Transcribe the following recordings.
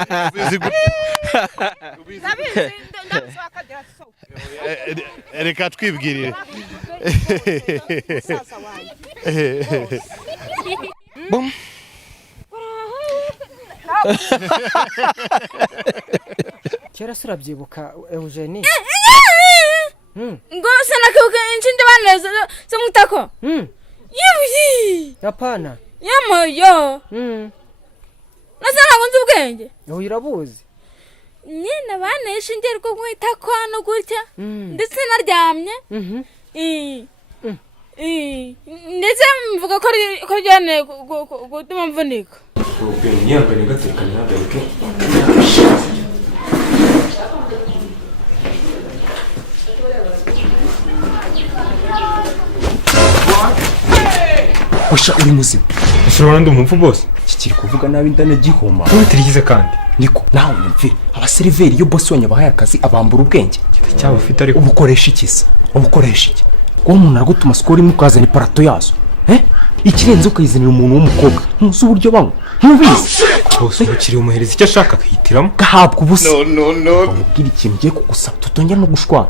ubizi gute ndabizi ndabishaka diraso reka twibwirire sasa wanjye bom kera surabyibuka Eugenie ngo sana kuka inchinde baneza so mutako yibuyi yapana yamoyo nasana kunze ubwenge urabuzi nyine banesha ingero ko kwitako no gutya ndetse naryamye ndetse mvuga ko ryane gutuma mvunika ubwenge nyangane gatekanye nagarike Osha uri muzima. Ushobora ndi umupfu boss. Kikiri kuvuga nabi ndane gihoma. Ubitirigize kandi. Niko nawe nyumvire. Abaseriveri yo boss wanyabahaye akazi abambura ubwenge. Giti cyabo ufite ariko ubukoresha ikisa. Ubukoresha iki? Ko umuntu aragutuma skori mukazana iparato yazo. Ikirenze ukayizanira umuntu w'umukobwa. Ntuzi uburyo bamwe. Ntubizi. Boss ukiri umuhereza icyo ashaka akihitiramo. Gahabwa ubusa. No. Umubwira ikintu giye kugusaba tutongera no gushwana.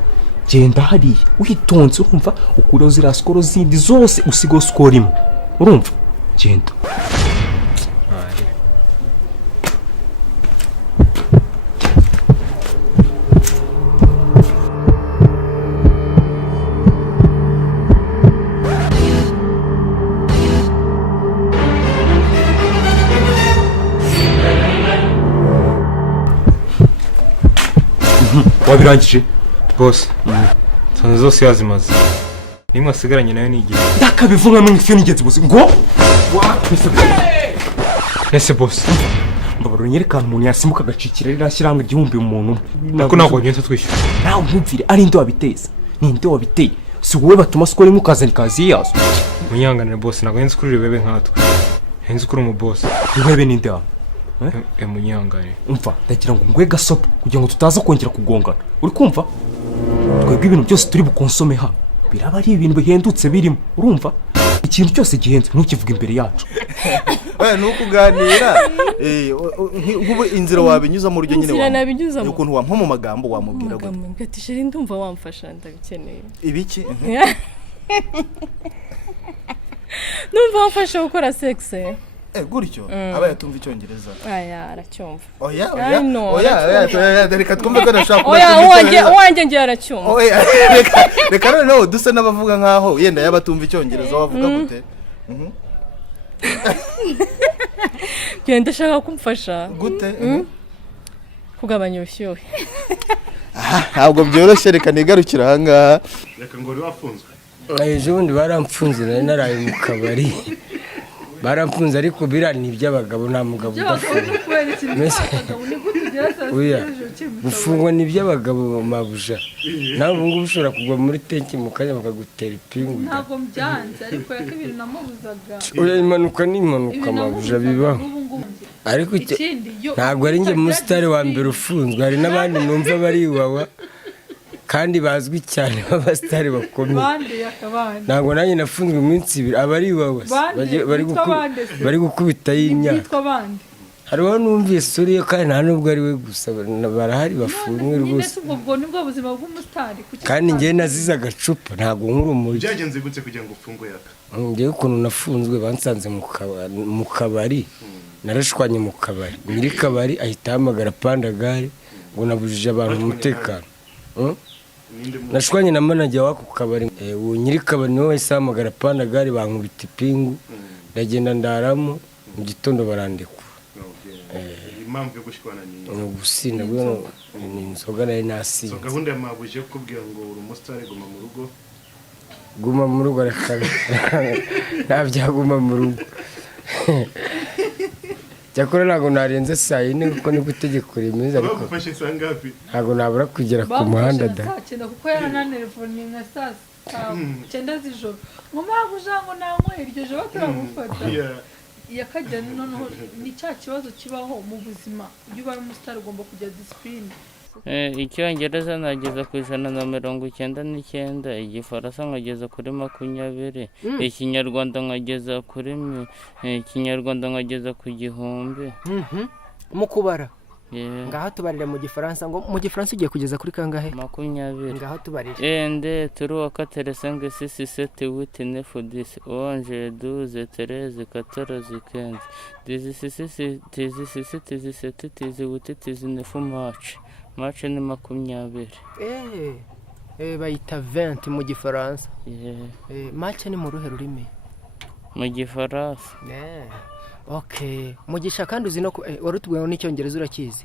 Genda hariya uhitonze urumva ukuraho zira skoro zindi zose usigo skori imwe. Urumva? Genda. Wabirangije? Boss. Sana zose yazimaze. Nimwe asigaranye nayo nigira. Ndakabivuga mu mfyo nigenzi buzi ngo Nese boss. Mbabaro nyerekana umuntu yasimuka agacikira rirashyiranga igihumbi umuntu. Nako nako ngenze twishyura. Nawe nkumvire ari inde wabiteza. Ninde wabiteye? Si wowe batuma skori mukazana kazi yazo. Munyanganire boss nago ngenze kuri bebe nkatwe. Henze kuri mu boss. Bebe ninde wa? Munyanganire. Umva ndagira ngo ngwe gasopo kugira ngo tutaza kongera kugongana. Uri kumva? Twebwe ibintu byose turi bukonsome ha. Biraba ari ibintu bihendutse birimo. Urumva? Ikintu cyose gihenze ntukivuga imbere yacu. Nukuganira nk'ubu inzira wabinyuza mu ryo nyine wawe. Ukuntu wampa mu magambo wamubwira gute? Ngatishiri ndumva wamfasha ndabikeneye. Ibiki? Ndumva wamfasha gukora sex. Gutyo aba yatumva icyongereza. Aya aracyumva. Oya reka twumve ko nashaka wanjye ngiye aracyumva. Reka noneho dusa n'abavuga nkaho yenda yabatumva icyongereza wavuga gute? Genda ndashaka kumfasha. Gute? Kugabanya ubushyuhe. Ntabwo byoroshye reka nigarukira aha ngaha. Reka ngo uri wafunzwe. Ejo bundi baramfunze naraye mu kabari. Baramfunze ariko birani iby'abagabo nta mugabo udafunga. Oya gufungwa ni iby'abagabo mabuja. Nawe ubu ngubu ushobora kugwa muri tenki mu kanya bakagutera ipingu. Ntabwo mbyanze ariko yaka ibintu namubuzaga. Oya impanuka ni impanuka mabuja bibaho. Ariko ntabwo ari njye musitari wa mbere ufunzwe, hari n'abandi numva bari iwawa kandi bazwi cyane b'abasitari bakomeye. Ntabwo nanjye nafunzwe iminsi ibiri abari iwawa bari gukubita y'imyaka. Hariho numvise uriyo kandi nta nubwo ari we gusa barahari bafunzwe rwose. Ubwo nibwo buzima bw'umusitari. Kandi njye nazize agacupa ntabwo nk'urumuri. Byagenze gute kugira ngo ufungwe yaka? Njye ukuntu nafunzwe bansanze mu kabari. Narashwanye mu kabari. Nyiri kabari ahita hamagara pandagare ngo nabujije abantu umutekano. Nashwanye na manager wako kabari. Uwo nyiri kabari niwe wahise hamagara pandagare bankubita ipingu. Ndagenda ndaramo mu gitondo barandekwa. Impamvu yo gushwana ni ugusinda bwo ni inzoga nari nasinze. Gahunda ya mabuje kubwira ngo uri umusitari guma mu rugo. Guma mu rugo reka ntabyaguma mu rugo. Cyakora ntabwo narenze saa yine kuko ni gutegeko rimeze ariko bagufashe sangapi ntabwo nabura kugera ku muhanda da kuko yarananelefoni nka saa 9 z'ijoro ngoma kujango nankwe iryo joro turamufata yakajya noneho ni cya kibazo kibaho mu buzima iyo bari umusitari ugomba kujya discipline. Icyongereza nageza ku 199, Igifaransa nkageza kuri 20, Ikinyarwanda nkageza kuri Ikinyarwanda nkageza ku 1000. Mu kubara ngaho tubarire mu gifaransa ngo mu gifaransa ugiye kugeza kuri kangahe 20 ngaho tubarire ende 3 4 5 6 7 8 9 10 11 12 13 14 15 16 17 18 March ni 20 bayita 20 mu gifaransa March ni mu ruhe rurimi mu gifaransa okay mugisha kandi uzi no warutubwiye n'icyongereza urakizi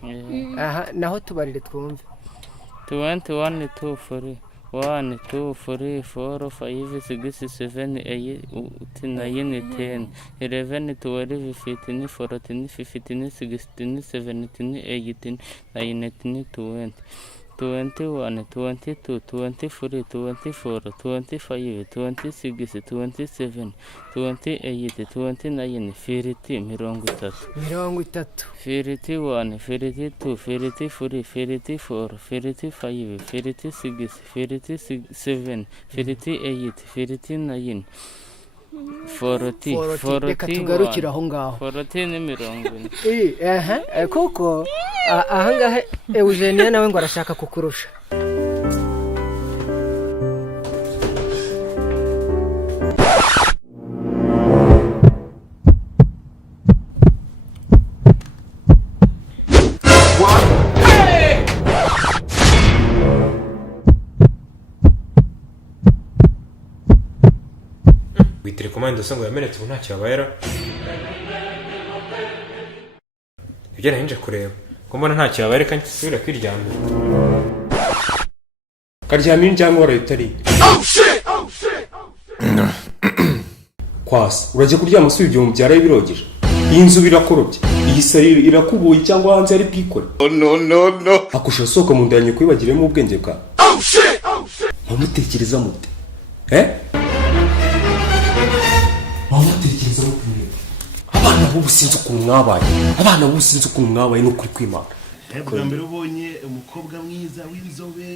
aha naho tubarire twumve 21 2 3 1 2 3 4 5 6 7 8 9 10 11 12 13 14 15 16 17 18 19 20 21, 22, 23, 24, 25, 26, 27, 28, 29, 30, 30. 31, 32, 33, 34, 35, 36, 37, 38, 39. 40 reka tugarukira aho ngaho 40 ni 40 kuko ahangaha Eugenia nawe ngo arashaka kukurusha telekomande usanga yamenetse ubu ntacyo yabayera ibyo nahinje kureba ko mbona ntacyo yabayera kandi nsubira kwiryamira karyamira injyamo warayitari kwasi urajya kuryama si ibyo mubyara birogeje iyi nzu birakorobye iyi sari irakubuye cyangwa hanze ari bwikore no akusha soko mu ndanye kwibagiremo ubwenge bwa mutekereza mute mutekereza mute abana b'ubu sinzi ukuntu mwabaye no kuri kwimana bwa mbere ubonye umukobwa mwiza w'inzobe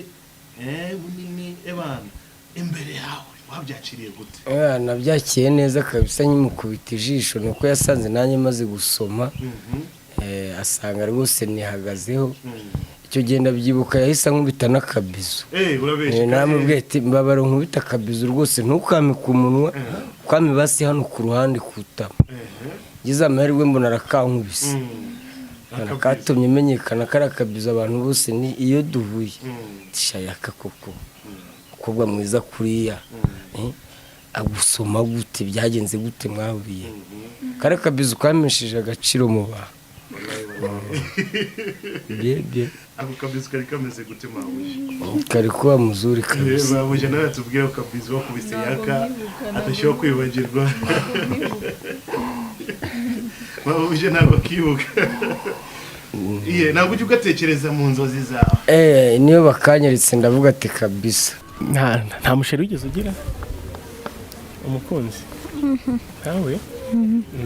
munini ebana imbere yawe wabyakiriye gute nabyakiye neza kabisa nyimukubita ijisho nuko yasanze nanjye maze gusoma asanga rwose nihagazeho icyo genda byibuka yahise nkubita n'akabizo namubwiye ati mbabara nkubita akabizo rwose ntukame ku munwa kwame basi hano ku ruhande kutama ngize amahirwe mbona arakankubise katumye menyekana kari akabizo abantu bose ni iyo duhuye tishayaka koko umukobwa mwiza kuriya agusoma gute byagenze gute mwahuye kari akabizo kameshije agaciro mu bantu bye ako kabizo kari kameze gute mwahuye kari kuba muzuri kabisa babuye nawe tubwiye ko kabizo wakubise yaka atashobora kwibagirwa babuye ntabwo kibuka ntabwo ujya ugatekereza mu nzozi zawe niyo bakanyeritse ndavuga ati kabisa nta musheri wigeze ugira umukunzi ntawe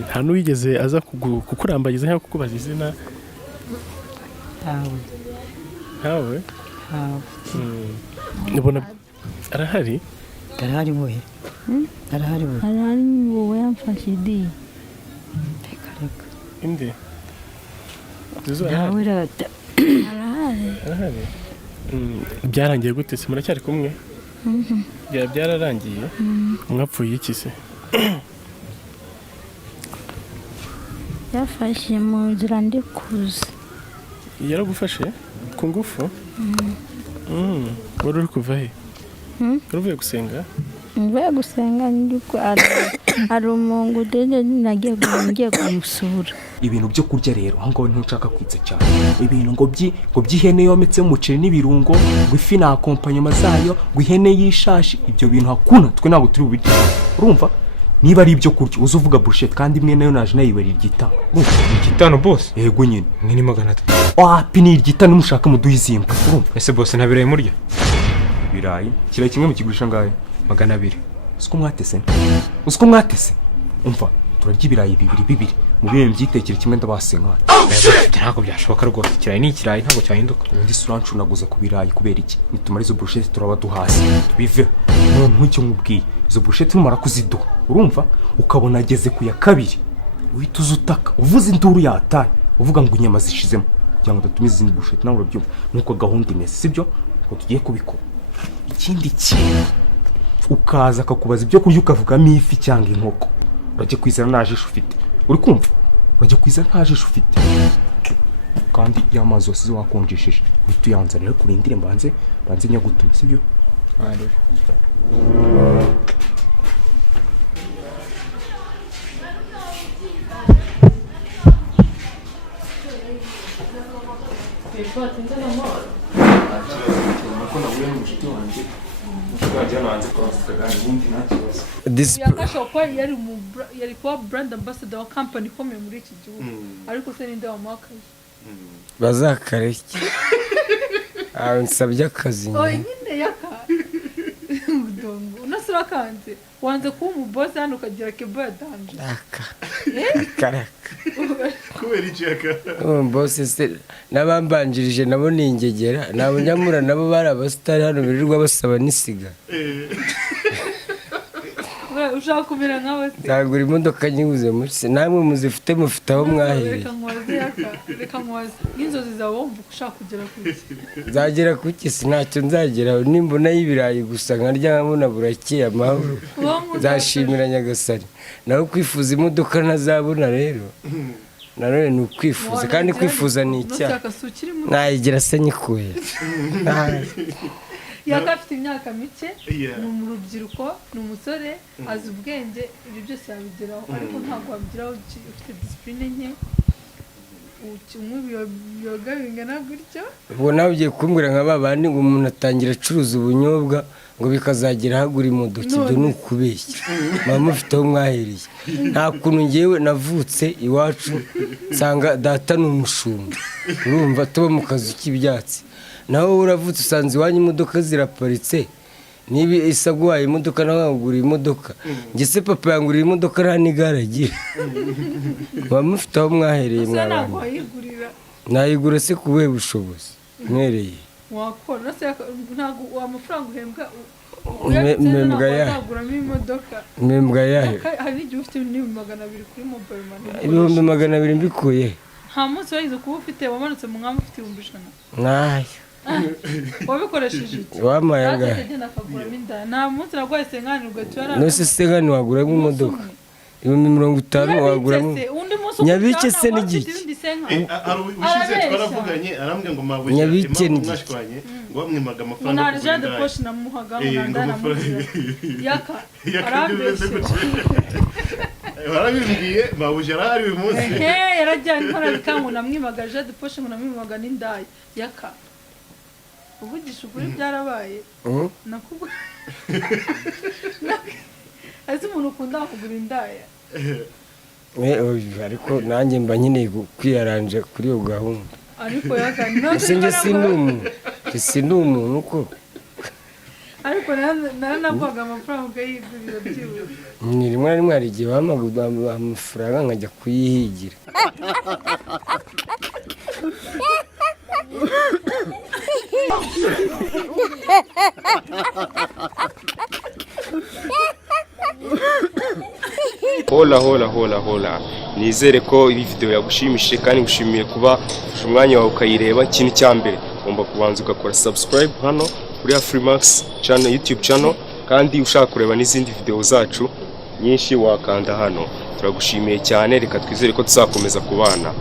nta n'uwigeze aza kukurambagiza cyangwa kukubaza izina ntawe ubona arahari wowe wowe yamfashe idi reka indi nawe rata arahari byarangiye gute se muracyari kumwe byararangiye mwapfuye iki se yafashe mu nzira ndi kuza yaragufashe ku ngufu wari uri kuva he wari uvuye gusenga mvuye gusenga ari umungu dede nagiye kumusura ibintu byo kurya rero aho ngaho ntushaka kwitsa cyane ibintu ngo by'ihene yometse mu muceri n'ibirungo ngo ifi na akompanyoma zayo ngo ihene y'ishashi ibyo bintu hakuna twe ntabwo turi bubirya urumva niba ari ibyo kurya uza uvuga burushete kandi imwe nayo naje nayibarira igitano igitano boss yego nyine ni 300 wapi ni igitano mushaka muduhe izimbwa urumva ese boss ntabiraye murya birayi kira kimwe mu kigurisha ngahe 200 usko mwatese umva turarya ibirayi bibiri mu bihe byitekere kimwe ndabasenka ntabwo byashoboka rwose kirayi ni ikirayi ntabwo cyahinduka undi surancunaguza ku birayi kubera iki nitumara izo burushete turaba duhasi tubive ntacyo nkubwiye izo burushete numara kuziduha urumva ukabona ageze ku ya kabiri uhita uzutaka uvuze induru yataye uvuga ngo inyama zishizemo kugira ngo datumize izindi busheti nawe urabyumva nuko gahunda imeze sibyo ngo tugiye kubikora ikindi kintu ukaza akakubaza ibyo kurya ukavugamo ifi cyangwa inkoko urajya kwizana nta jisho ufite uri kumva urajya kwizana nta jisho ufite kandi y'amazi yose wakonjesheje uhita uyanzanira kurindire mbanze nyagutuma sibyo yari kuba brand ambassador wa company ikomeye muri iki gihugu ariko se ninde wamuhakaye bazakareke nsabye akazi nyine yaka mudongo unasura kanze wanze kuba umubosi hano ukagira kebo ya danje karaka kubera iki yaka bosi se n'abambanjirije nabo ni ingegera nabo nyamura nabo bari abasitari hano birirwa basaba n'isiga ushaka kumera nk'aho se ntabwo imodoka nyiguze munsi namwe muzifite mufite aho mwahereye reka nkwaze n'inzozi zawe wumva ushaka kugera ku iki nzagera ku iki ntacyo nzageraho nimbona y'ibirayi gusa nkarya nkabona burakeye amahoro nzashimira nyagasani nawe kwifuza imodoka ntazabona rero nanone ni ukwifuza kandi kwifuza ni icyaha nayigira se nyikuye yaka afite imyaka mike ni mu rubyiruko ni umusore azi ubwenge ibyo byose yabigeraho ariko ntabwo wabigeraho ufite disipurine nke unywa ibiyoga bingana gutyo ubwo nawe ugiye kumbwira nka ba bandi ngo umuntu atangira acuruza ubunyobwa ngo bikazagera hagura imodoka ibyo ni ukubeshya mama mufite aho mwahereye nta kuntu ngewe navutse iwacu nsanga data ni umushumba urumva tuba mu kazu k'ibyatsi nawe uravutse usanze iwanyu imodoka ziraparitse niba isaguhaye imodoka nawe wagura imodoka njye se papa yangurira imodoka nta n'igare agira muba mufite aho mwahereye mwabana nayigura se ku buhe bushobozi mwereye wakora ntabwo amafaranga uhembwa mpembwa yahe mpembwa yahe hari n'igihe ufite n'ibihumbi 200 kuri mobile money ibihumbi 200 mbikuye nta munsi wahize kuba ufite wamanutse mu mwanya ufite 100 nayo wabikoresheje iki wamaye ngahe nta munsi nagwaye senkani ugatura nose senkani waguramo imodoka 50 waguramo nyabike se n'igiki ushize twaravuganye arambwe ngo mabuye nyabike mwashwanye ngo bamwimaga amafaranga na Jean de Poche namuhaga ngo ndana yaka arambeshe warabimbwiye mabuye arari uyu munsi yarajyanye nkora bikangu namwimaga Jean de Poche ngo namwimaga n'indaya yaka uvugisha ukuri byarabaye nakubwo azi umuntu ukunda kugura indaya ariko nanjye mba nkeneye kwiyaranja kuri iyo gahunda ariko yagana njye si umuntu uko ariko narakwaga amafaranga ukayigurira byibuze ni rimwe na rimwe hari igihe wamagurwa amafaranga nkajya kuyihigira hola nizere ko iyi video yagushimishije kandi ngushimiye kuba ufashe umwanya wawe ukayireba. Ikintu cya mbere ugomba kubanza ugakora subscribe hano kuri Afrimax channel, YouTube channel, kandi ushaka kureba n'izindi video zacu nyinshi wakanda hano. Turagushimiye cyane, reka twizere ko tuzakomeza kubana.